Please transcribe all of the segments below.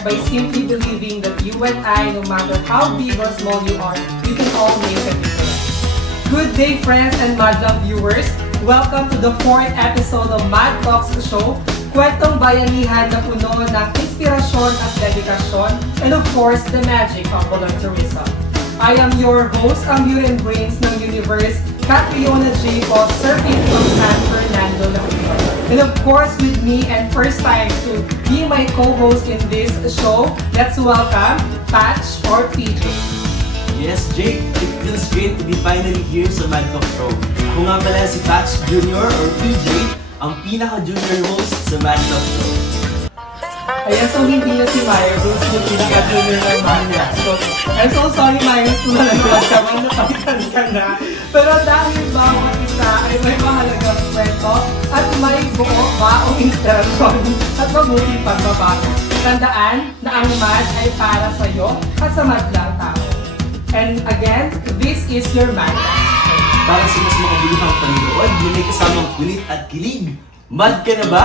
start by simply believing that you and I, no matter how big or small you are, we can all make a difference. Good day, friends and Madlang viewers! Welcome to the 4th episode of Mad Talks Show, kwentong bayanihan na puno ng inspirasyon at dedikasyon, and of course, the magic of volunteerism. I am your host, ang beauty and brains ng universe, Catriona J. surfing from San Fernando, Laguna. And of course, with me and first time to be my co-host in this show, let's welcome Patch or PJ. Yes, Jake, it feels great to be finally here sa Mad Talk Show. Ako nga pala si Patch Jr. or PJ, ang pinaka-junior host sa Mad Talk Show. Ayan, so hindi na si Maya Bruce yung pinaka-junior ng Maya. So, I'm so sorry Maya, kung nalagyan ka, napagitan ka na. Pero dahil bawat isa ay may mahalagang kwento at may buo baong inspirasyon at mabuti pagbabago. Tandaan na ang Mad ay para sa'yo at sa madlang tao. And again, this is your Mad. Para sa mas makabuluhang panunood, may kasamang kulit at kilig. Mad ka na ba?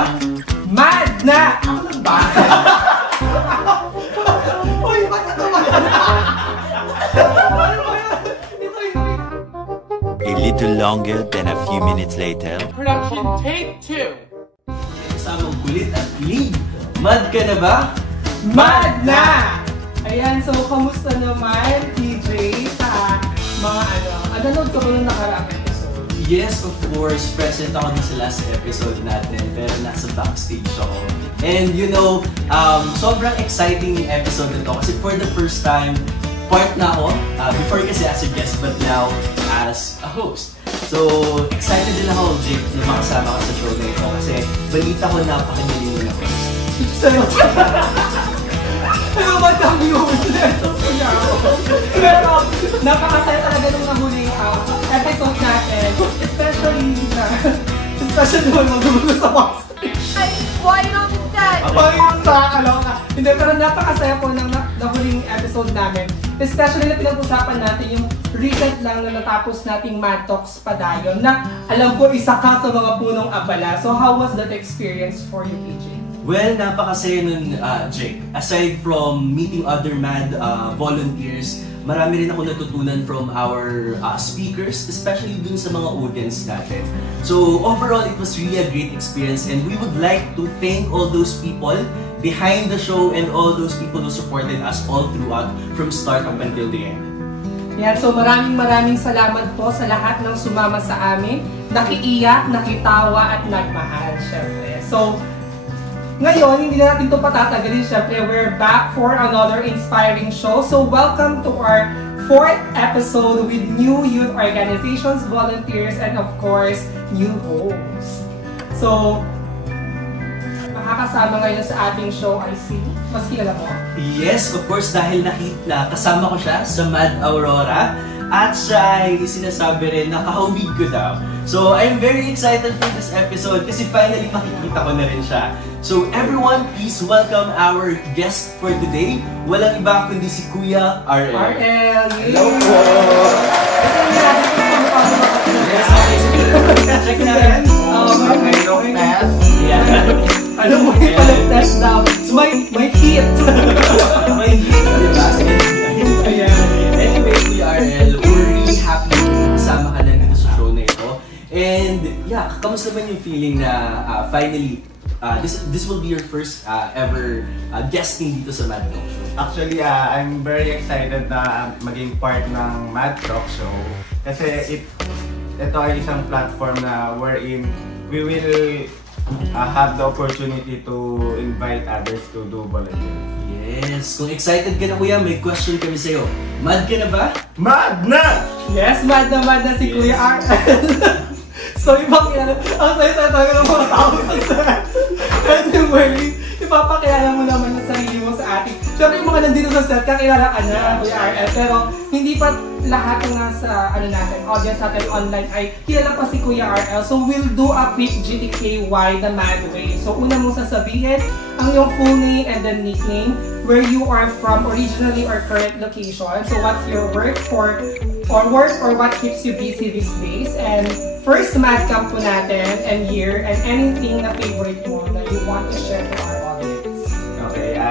Mad na! Ako lang ba? Uy, ba't ito ba? A little longer than a few minutes later. Production take 2. May kasamang kulit at kilig. Mad ka na ba? Mad na! Ayan, so kamusta naman, TJ, sa mga nanood ka ba nung nakaraang episode? Yes, of course. Present ako din sa last episode natin, pero nasa backstage ako. And you know, sobrang exciting episode na to kasi for the first time, part na ako. Before kasi as a guest, but now as a host. So, excited din ako, Jake, na makasama ka sa show na ito kasi balita ko napakagaling mo na host. Ano ba ang viewers nito? Pero napakasaya talaga nung nahuling episode natin. Especially naman mag-gulo sa backstage. Why not that? Hindi, pero napakasaya po ng nahuling episode namin. Especially na pinag-usapan natin yung recent lang na natapos nating Mad Talks Padayon na alam ko isa ka sa mga punong abala. So how was that experience for you, PJ? Well, napakasaya nun, Jake. Aside from meeting other Mad volunteers, marami rin ako natutunan from our speakers, especially dun sa mga audience natin. So overall, it was really a great experience and we would like to thank all those people behind the show and all those people who supported us all throughout from start up until the end. Yan, so maraming salamat po sa lahat ng sumama sa amin, nakiiyak, nakitawa at nagmahal, syempre. So, ngayon, hindi na natin ito patatagalin, syempre, we're back for another inspiring show. So, welcome to our 4th episode with new youth organizations, volunteers, and of course, new hosts. So, makakasama ngayon sa ating show ay si, mas kilala mo? Yes, of course, dahil kasama ko siya sa Mad Aurora at siya ay sinasabi rin na kahawig ko daw. So, I'm very excited for this episode kasi finally makikita ko na rin siya. So, everyone, please welcome our guest for today. Walang iba kundi si Kuya RL. RL! Hello po! Check na rin. May long test. Yeah. Ano mo yung long test daw? May hit! May hit, diba? Ayan. Anyway, Kuya RL, we're really happy na kasama ka na dito sa show na ito. And yeah, kamusta naman yung feeling na finally, this will be your first ever guesting dito sa Mad Talk Show? Actually, I'm very excited na maging part ng Mad Talk Show kasi ito ay isang platform na wherein we will have the opportunity to invite others to do volunteering. Yes! Kung excited ka na Kuya, may question kami sa'yo. Mad ka na ba? Mad na! Yes, mad na si Yes. Kuya RL. So, ipakilala, ang saya-saya talaga ng mga tao sa set. Anyway, ipapakilala mo naman yung sarili mo sa atin. Siyempre yung mga nandito sa set, kakilala ka na, Kuya RL. Pero hindi pa lahat ng nasa audience natin online ay kilala pa si Kuya RL. So, we'll do a quick GTKY the Mad way. So, una mong sasabihin ang iyong full name and then nickname, where you are from originally or current location. So, what's your work or what keeps you busy these days? And first Mad Camp po natin and year and anything na favorite mo na you want to share to our audience. Okay,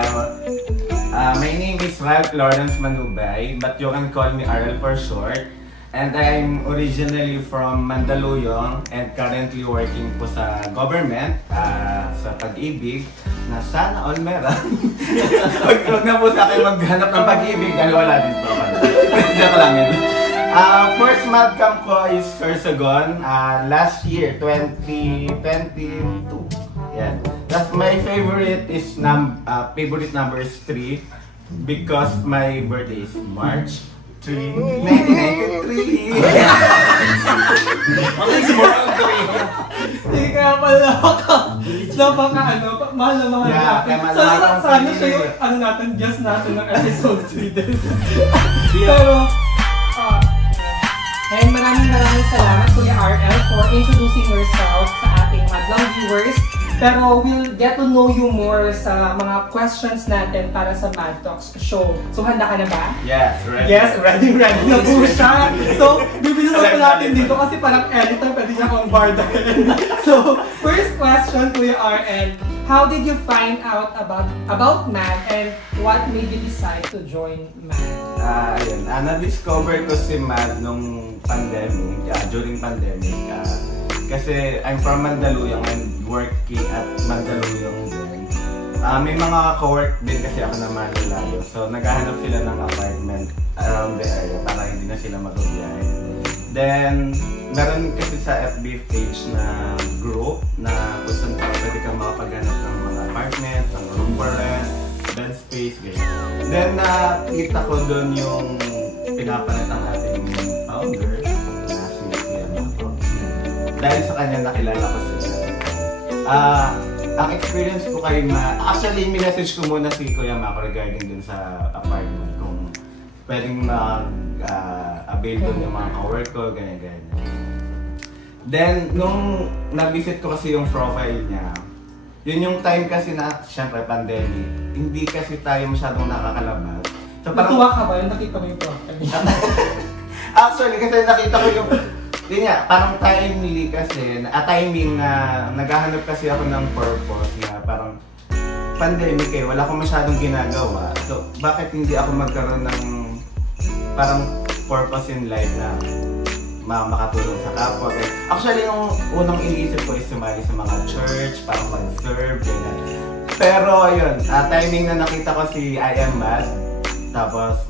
My name is Ralph Lawrence Manubay, but you can call me RL for short. And I'm originally from Mandaluyong and currently working po sa government, sa Pag-ibig, na sana all meron. Huwag na po sa akin maghanap ng Pag-ibig dahil wala din po. Joke lang yun. First madcam ko is Sorsogon, last year, 2022. Yan. That's my favorite is favorite number is 3 because my birthday is March 3, 1993. Okay, siguro ang 3. Hindi kaya pala mahal na mahal Yeah, natin. kaya mahal na mahal Sana natin. siya yung natin, guest natin ng episode 3 din. Pero, and maraming salamat Kuya RL for introducing yourself sa ating madlang viewers. Pero we'll get to know you more sa mga questions natin para sa Mad Talks show. So handa ka na ba? Yes, ready. Yes, ready na po siya. So, bibilisan pa natin dito kasi parang editor, pwede niya akong bardahin. So, first question, Kuya RL. How did you find out about MAD and what made you decide to join MAD? Ayun, na-discover ko si Mad nung pandemic, during pandemic. Kasi I'm from Mandaluyong and working at Mandaluyong din. May mga co-work din kasi ako na malalayo. So naghahanap sila ng apartment around the area para hindi na sila magbiyahe. Then, meron kasi sa FB page na group na kung saan pwede kang makapaghanap ng mga apartment, ng room for rent, bed space, ganyan. Then, nakita ko doon yung pinapalit ang ating founder na si Kuya Mako. Dahil sa kanya nakilala ko sila. Ang experience ko kay actually, minessage ko muna si Kuya Mako regarding dun sa apartment kung pwedeng avail doon yung mga ka-work ko, ganyan. Then, nung na-visit ko kasi yung profile niya, yun yung time kasi na, syempre, pandemic, hindi kasi tayo masyadong nakakalabas. So, Natuwa ka ba? Nakita mo yung profile niya? Actually, kasi nakita ko yung, yun nga, parang timely kasi, timing na naghahanap kasi ako ng purpose na parang pandemic wala akong masyadong ginagawa. So, bakit hindi ako magkaroon ng parang purpose in life na makatulong sa kapwa. Actually, yung unang iniisip ko is sumali sa mga church, parang mag-serve, ganyan. Pero ayun, timing na nakita ko si I Am Mad, tapos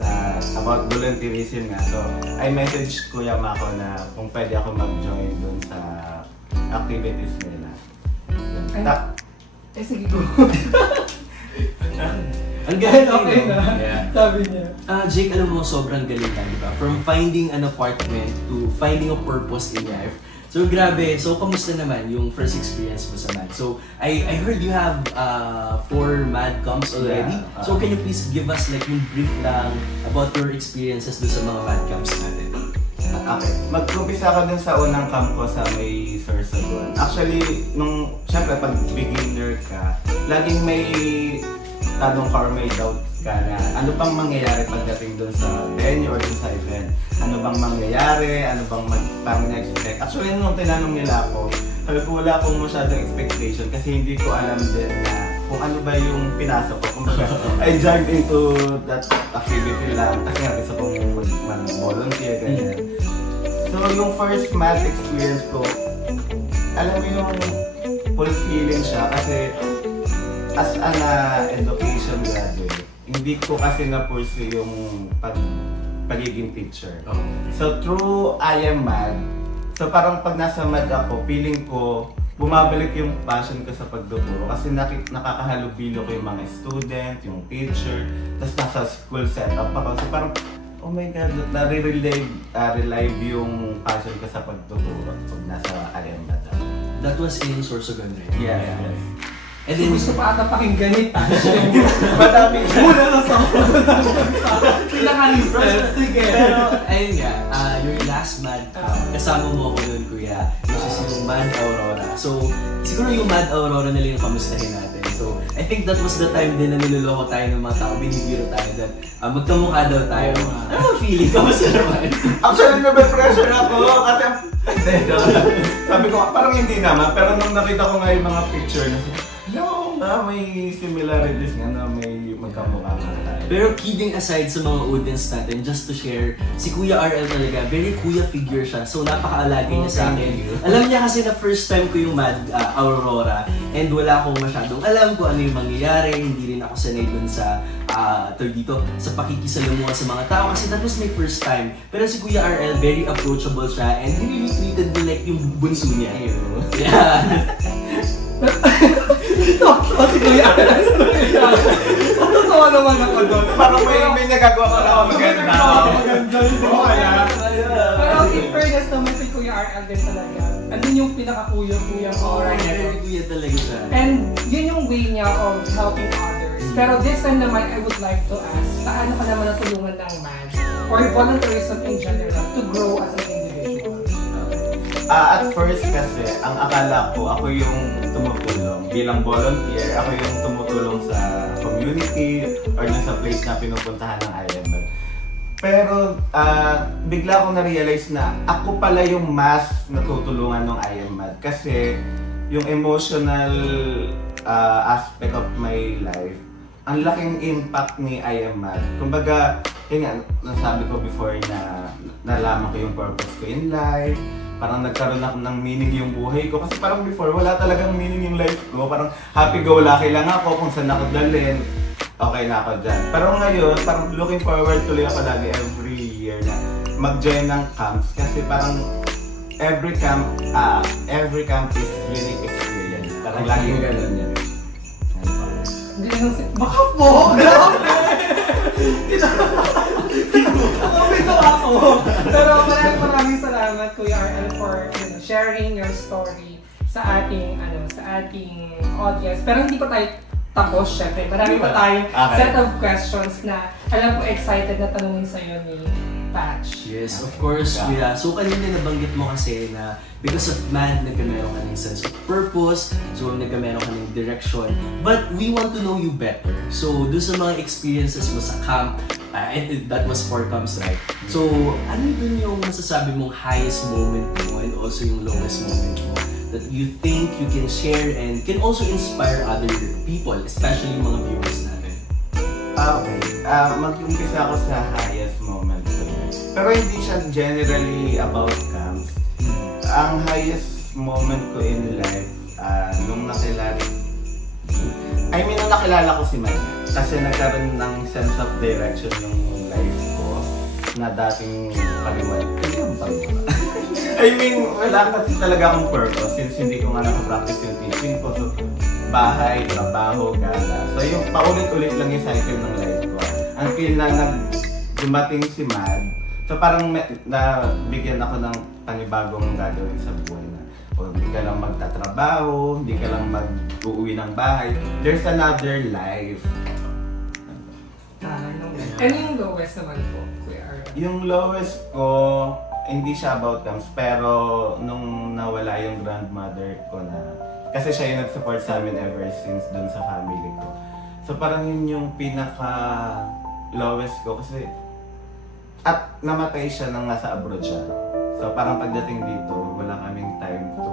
about volunteerism nga. So, I messaged Kuya Mako na kung pwede ako mag-join dun sa activities nila. Sige go. Ang galing, okay no? na. Yeah. Sabi niya. Jake, alam mo, sobrang galing ka, di ba? From finding an apartment to finding a purpose in life. So, grabe. So, kamusta naman yung first experience mo sa MAD? So, I heard you have 4 MADCams already. Yeah. So, can you please give us like yung brief lang about your experiences doon sa mga MADCams natin? Okay. Mag-umpisa ako dun sa unang camp ko sa may Sorsogon. Actually, syempre, pag beginner ka, laging may tanong ka or may doubt ka na ano bang mangyayari pagdating doon sa venue or doon sa event. Ano bang mangyayari? Ano bang parang na-expect? Actually, nung tinanong nila ako, sabi ko wala akong masyadong expectation kasi hindi ko alam din na kung ano ba yung pinasok ko. Kumbaga, I jumped into that activity lang kasi nga gusto kong mag-volunteer, ganyan. So, yung first math experience ko, alam mo yung fulfilling siya kasi as an education graduate, hindi ko kasi na-pursue yung pagiging teacher. So through I Am Mad, so parang pag nasa Mad ako, feeling ko bumabalik yung passion ko sa pagtuturo kasi nakakahalubilo ko yung mga student, yung teacher, tapos nasa school setup ako. So parang, oh my God, nare-relive yung passion ko sa pagtuturo pag nasa I Am Mad ako. That was in Sorsogon, right? Yeah. And then, Gusto pa ata pakinggan ni Tasha. Madami siya. Muna na sa pinaka-research. Sige. pero, ayun nga, your last MADCam, kasama mo ako nun, Kuya, which is yung MAD Aurora. So, siguro yung MAD Aurora nila yung kamustahin natin. So, I think that was the time din na niloloko tayo ng mga tao, binibiro tayo that magkamukha daw tayo. Ano ang feeling? Kamusta naman? Actually, nabe-pressure ako kasi sabi ko, parang hindi naman, pero nung nakita ko nga yung mga picture na No! May similarities nga na may magkamukha tayo. Pero kidding aside sa mga audience natin, just to share, si Kuya RL talaga, very kuya figure siya. So napaka-alagay niya sa akin. Alam niya kasi na first time ko yung Mad Aurora and wala akong masyadong alam kung ano yung mangyayari. Hindi rin ako sanay dun sa sa pakikisalamuha sa mga tao kasi that was my first time. Pero si Kuya RL, very approachable siya and he really treated me like yung bunso niya. Yeah. Si Kuya RL. Totoo naman ako doon. Parang may nagagawa ko lang maganda. Pero in fairness naman si Kuya RL din talaga. Andun yung pinaka-kuya ko. Very kuya talaga siya. And yun yung way niya of helping others. Pero this time naman, I would like to ask, paano ka naman natulungan ng MAD or volunteerism in general to grow as an individual? At first kasi, ang akala ko, ako yung tumutulong. Bilang volunteer, ako yung tumutulong sa community or sa place na pinupuntahan ng IML. Pero bigla akong na-realize na ako pala yung mas natutulungan ng IML. Kasi yung emotional aspect of my life, ang laking impact ni IML. Kumbaga, yun nga, nasabi ko before na nalaman ko yung purpose ko in life. Parang nagkaroon ako ng meaning yung buhay ko. Kasi parang before, wala talagang meaning yung life ko. Parang happy-go-lucky lang ako kung saan ako dalhin. Okay na ako dyan. Pero ngayon, parang looking forward tuloy ako lagi every year na mag-join ng camps. Kasi parang every camp is unique experience. Parang laging ganun yan. Baka po! Grabe! Nakapito ako! Pero maraming salamat Kuya RL for sharing your story sa ating audience. Pero hindi pa tayo tapos, syempre. Marami pa tayong set of questions na alam ko excited na tanungin sa'yo ni Patch. Yes, of course, Kuya. So kanina nabanggit mo kasi na because of MAD, nagkameron ka ng sense of purpose, so nagkameron ka ng direction. But we want to know you better. So doon sa mga experiences mo sa camp, that was 4 camps, right? So ano dun yung masasabi mong highest moment mo and also yung lowest moment mo that you think you can share and can also inspire other people, especially mga viewers natin? Okay. Mag-umpisa ako sa highest moment ko. Pero hindi siya generally about camps. Ang highest moment ko in life, nung nakilala ko si Mike. Kasi nagkaroon ng sense of direction yung life ko na dating paliwan. I mean, wala kasi talaga akong purpose since hindi ko nga nakapractice yung teaching ko. So, bahay, trabaho, gala. So, yung paulit-ulit lang yung cycle ng life ko. Until na dumating si Mad, so parang nabigyan ako ng panibagong gagawin sa buhay na hindi ka lang magtatrabaho, hindi ka lang mag-uuwi ng bahay. There's another life. And yung lowest naman po, Kuya RL? Yung lowest ko, hindi siya about camps, pero nung nawala yung grandmother ko na, kasi siya yung nag-support sa amin ever since dun sa family ko. So parang yun yung pinaka-lowest ko kasi, at namatay siya nang nasa abroad siya. So parang pagdating dito, wala kaming time to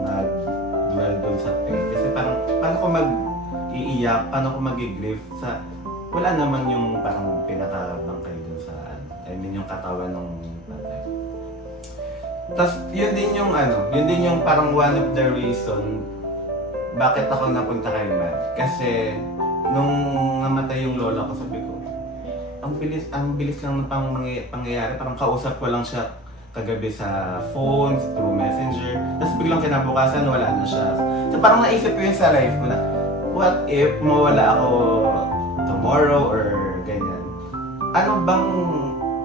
mag-dwell dun sa pain. Kasi parang, paano ko mag-iiyak, paano ko mag-grieve sa, wala naman yung parang pinaka-bangkay dun sa, yung katawan ng patay. Tapos yun din yung parang one of the reason bakit ako napunta kay Matt. Kasi nung namatay yung lola ko, sabi ko, ang bilis lang ng pangyayari. Parang kausap ko lang siya kagabi sa phone, through messenger. Tapos biglang kinabukasan, wala na siya. So parang naisip ko yun sa life ko na, what if mawala ako tomorrow or ganyan? Ano bang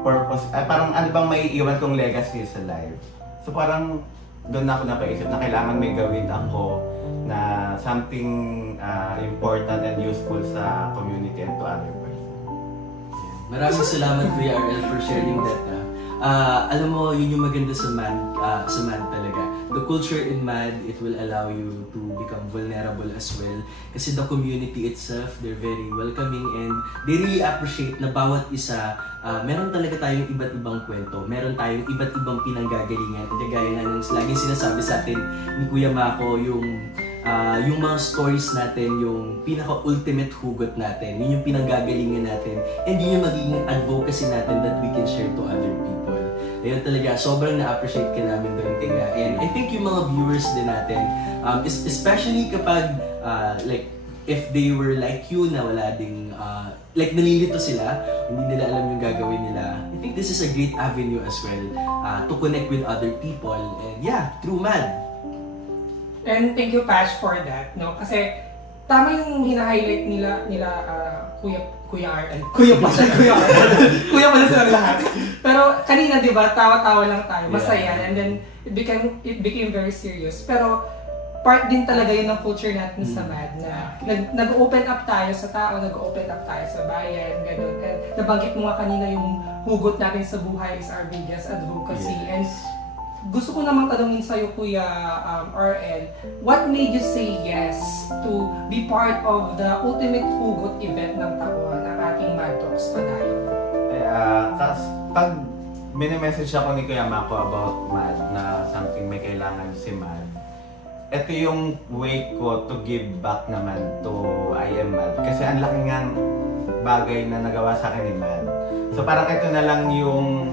purpose? Parang ano bang maiiwan kong legacy sa life? So parang doon ako napaisip na kailangan may gawin ako na something important and useful sa community and to other person. Maraming salamat Kuya RL for sharing that. Alam mo, yun yung maganda sa MAD talaga. The culture in MAD, it will allow you to become vulnerable as well. Kasi the community itself, they're very welcoming and they really appreciate na bawat isa, meron talaga tayong iba't ibang kwento. Meron tayong iba't ibang pinanggagalingan. At gaya nga ng laging sinasabi sa atin ni Kuya Mako, yung yung mga stories natin, yung pinaka-ultimate hugot natin, yun yung pinanggagalingan natin, and yun yung magiging advocacy natin that we can share to other people. Ayun talaga, sobrang na-appreciate ka namin doon kaya. And I think yung mga viewers din natin, especially kapag, like, if they were like you na wala ding, like nalilito sila, hindi nila alam yung gagawin nila, I think this is a great avenue as well to connect with other people. And yeah, through MAD. And thank you, Pash, for that, no? Kasi tama yung hina-highlight nila Kuya RL. Kuya pa siya, Kuya RL. Kuya pala sila lahat. Pero kanina, di ba, tawa-tawa lang tayo, masaya, and then it became very serious. Pero part din talaga yun ng culture natin sa MAD na nag-open up tayo sa tao, nag-open up tayo sa bayan, gano'n. And nabanggit mo nga kanina yung hugot natin sa buhay is our biggest advocacy. Yes. And gusto ko namang tanungin sa'yo, Kuya RL, what made you say yes to be part of the ultimate hugot event ng taon, ng ating MAD Talks Padayon? Pag mini-message ako ni Kuya Mako about MAD na something may kailangan si MAD, ito yung way ko to give back naman to I Am MAD. Kasi ang laki ngang bagay na nagawa sa akin ni MAD. So parang ito na lang yung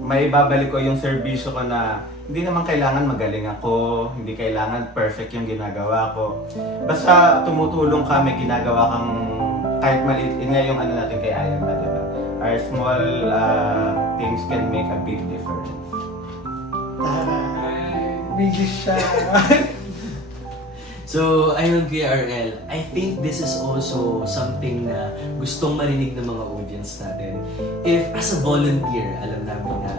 may babalik ko yung serbisyo ko na hindi naman kailangan magaling ako, hindi kailangan perfect yung ginagawa ko. Basta tumutulong ka, may ginagawa kang kahit maliit. Yun nga yung ano natin kay I Am MAD, diba? Our small things can make a big difference. Bigis siya. So, ayun Kuya RL, I think this is also something na gustong marinig ng mga audience natin. If as a volunteer, alam namin na,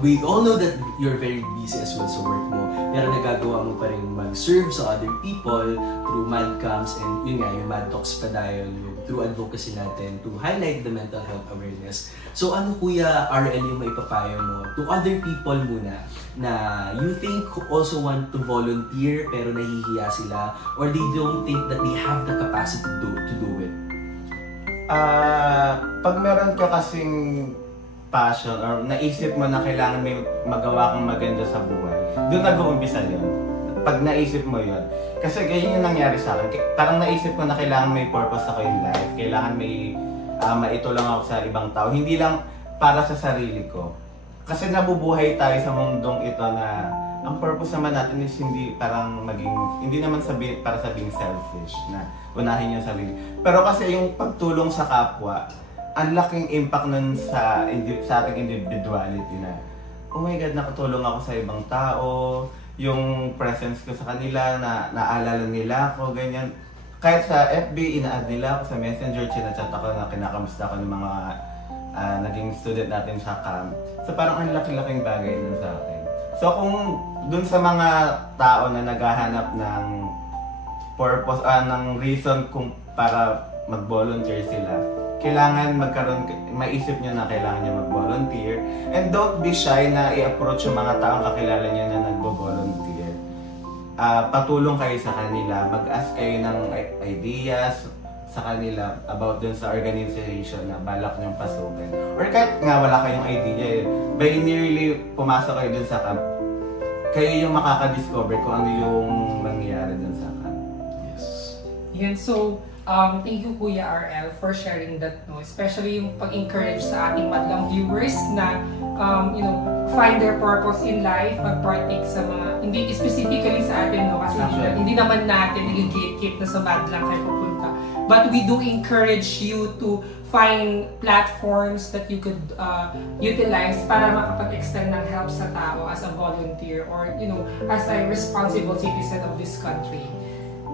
we all know that you're very busy as well sa work mo, pero nagagawa mo pa rin mag-serve sa other people through MAD camps and yun nga, yung MAD Talks Padayon, through advocacy natin to highlight the mental health awareness. So ano Kuya RL yung maipapayo mo to other people muna na you think also want to volunteer pero nahihiya sila or they don't think that they have the capacity to do it? Pag meron ka kasing passion or naisip mo na kailangan may magawa kang maganda sa buhay, doon nag-uumpisa yun. Pag naisip mo yun. Kasi ganyan yung nangyari sa akin. Parang naisip ko na kailangan may purpose ako in life. Kailangan may maitulong ako sa ibang tao. Hindi lang para sa sarili ko. Kasi nabubuhay tayo sa mundong ito na ang purpose naman natin is hindi parang maging, hindi naman para sabing selfish na unahin yung sarili. Pero kasi yung pagtulong sa kapwa, ang laking impact nun sa ating individuality na, oh my God, nakatulong ako sa ibang tao, yung presence ko sa kanila, na naalala nila ako, ganyan. Kahit sa FB, ina-add nila ako sa Messenger, chinachat ako na kinakamusta ko ng mga naging student natin sa camp. So parang ang laki-laking bagay nun sa akin. So kung dun sa mga tao na naghahanap ng purpose, ng reason kung para mag-volunteer sila, kailangan maisip nyo na kailangan nyo mag-volunteer. And don't be shy na i-approach yung mga taong kakilala nyo na nag-volunteer. Patulong kayo sa kanila, mag-ask kayo ng ideas sa kanila about dun sa organization na balak nyong pasukin. Or kahit nga wala kayong idea, by nearly pumasok kayo dun sa camp, kayo yung makaka-discover kung ano yung mangyayari dun sa camp. Yes. Yan, so thank you Kuya RL for sharing that, no? Especially yung pag-encourage sa ating madlang viewers na find their purpose in life, mag-partake sa mga, hindi specifically sa atin, no? Kasi hindi naman natin nag-gatekeep na sa madlang kayo pupunta. But we do encourage you to find platforms that you could utilize para makapag-extend ng help sa tao as a volunteer or, as a responsible citizen of this country.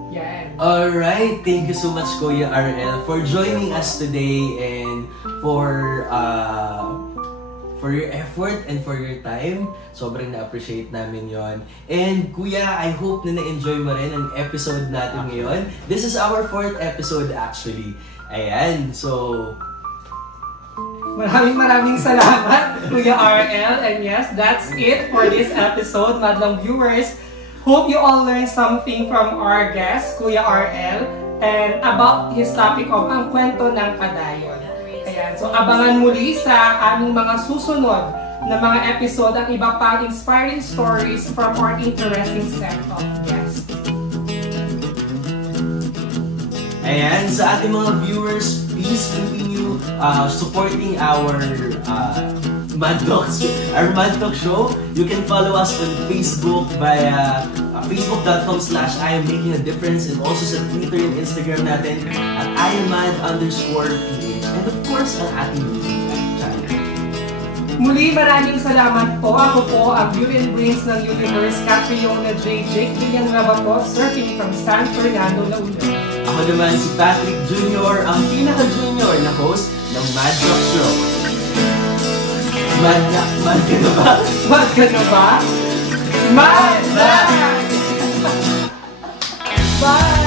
Yeah. Alright, thank you so much Kuya RL for joining us today and for your effort and for your time. Sobrang na-appreciate namin yon. And Kuya, I hope na na-enjoy mo rin ang episode natin ngayon. This is our 4th episode actually. Ayan, so Maraming salamat Kuya RL. And yes, that's it for this episode, madlang viewers. Hope you all learned something from our guest, Kuya RL, and about his topic of ang kwento ng Padayon. Ayan, so abangan muli sa aming mga susunod na mga episode ang iba pang inspiring stories from our interesting set of guests. Ayan, sa ating mga viewers, please continue supporting our Mad Talk show. You can follow us on Facebook via facebook.com/IamMakingADifference and also sa Twitter and Instagram natin at IamMad_PH and of course ang ating YouTube channel. Muli, maraming salamat po. Ako po ang beauty and brains ng universe, Catriona J. Jake Villanueva po, surfing from San Fernando, La Union. Ako naman si Patrick Jr., ang pinaka-junior na host ng Mad Talk Show. Mad ka na ba? Mad ka na ba? Mad! Bye!